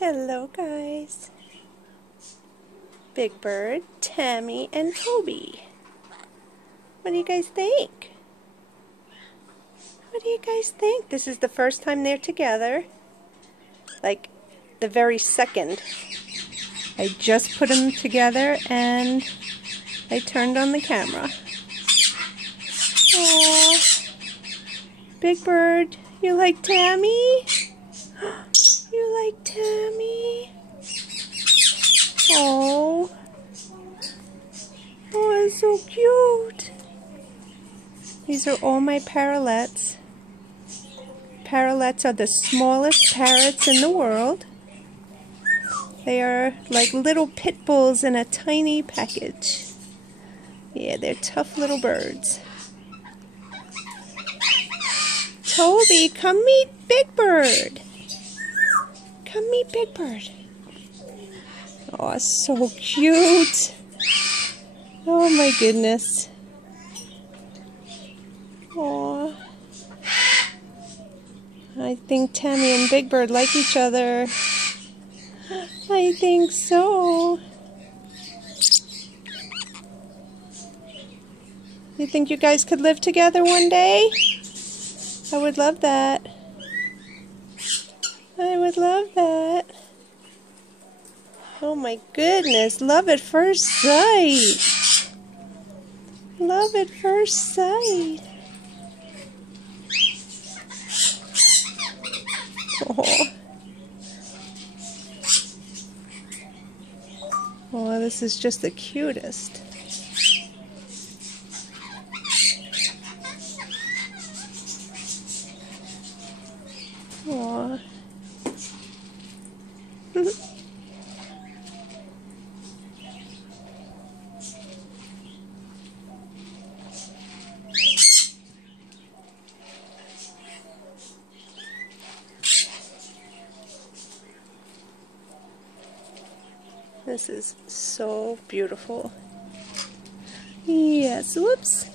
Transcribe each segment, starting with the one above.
Hello guys. Big Bird, Tammy, and Toby. What do you guys think? What do you guys think? This is the first time they're together. Like the very second. I just put them together and I turned on the camera. Aww. Big Bird, you like Tammy? You like Tammy? Oh, it's so cute. These are all my parrotlets. Parrotlets are the smallest parrots in the world. They are like little pit bulls in a tiny package. Yeah, they're tough little birds. Toby, come meet Big Bird. Come meet Big Bird. Oh, so cute. Oh my goodness. Oh, I think Tammy and Big Bird like each other. I think so. You think you guys could live together one day? I would love that. I would love that. Oh my goodness, love at first sight. Love at first sight. Oh. Oh, this is just the cutest. Aw. This is so beautiful. Yes, whoops.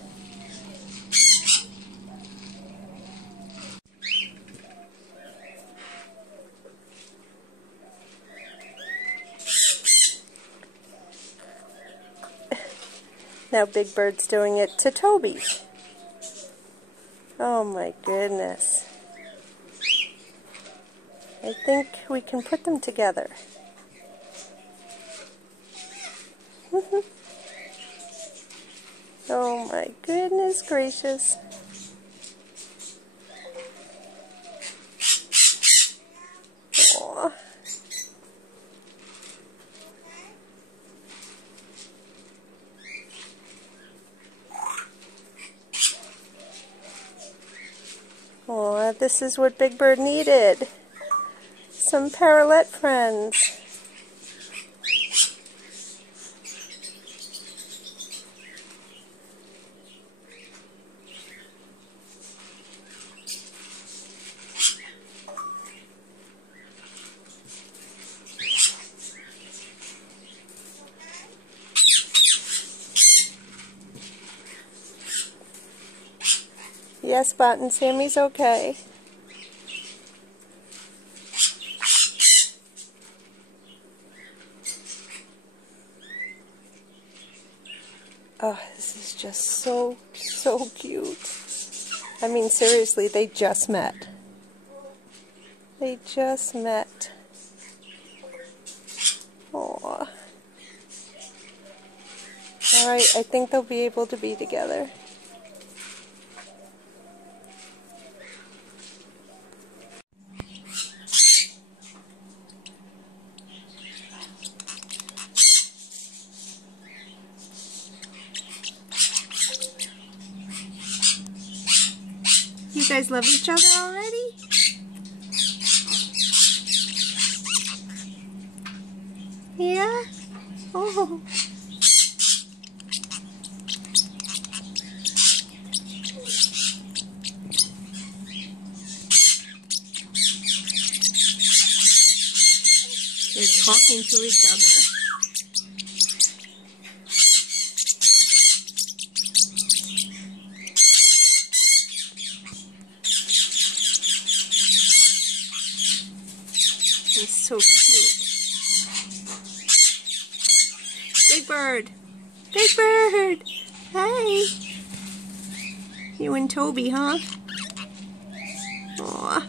Now Big Bird's doing it to Toby. Oh my goodness. I think we can put them together. Oh my goodness gracious. Aww. Aw, this is what Big Bird needed. Some parrotlet friends. Yes, Spot and Sammy's okay. Oh, this is just so cute. I mean, seriously, they just met. They just met. Aww. Alright, I think they'll be able to be together. You guys love each other already? Yeah? Oh. They're talking to each other. He's so cute. Big Bird! Big Bird! Hey! You and Toby, huh? Aw.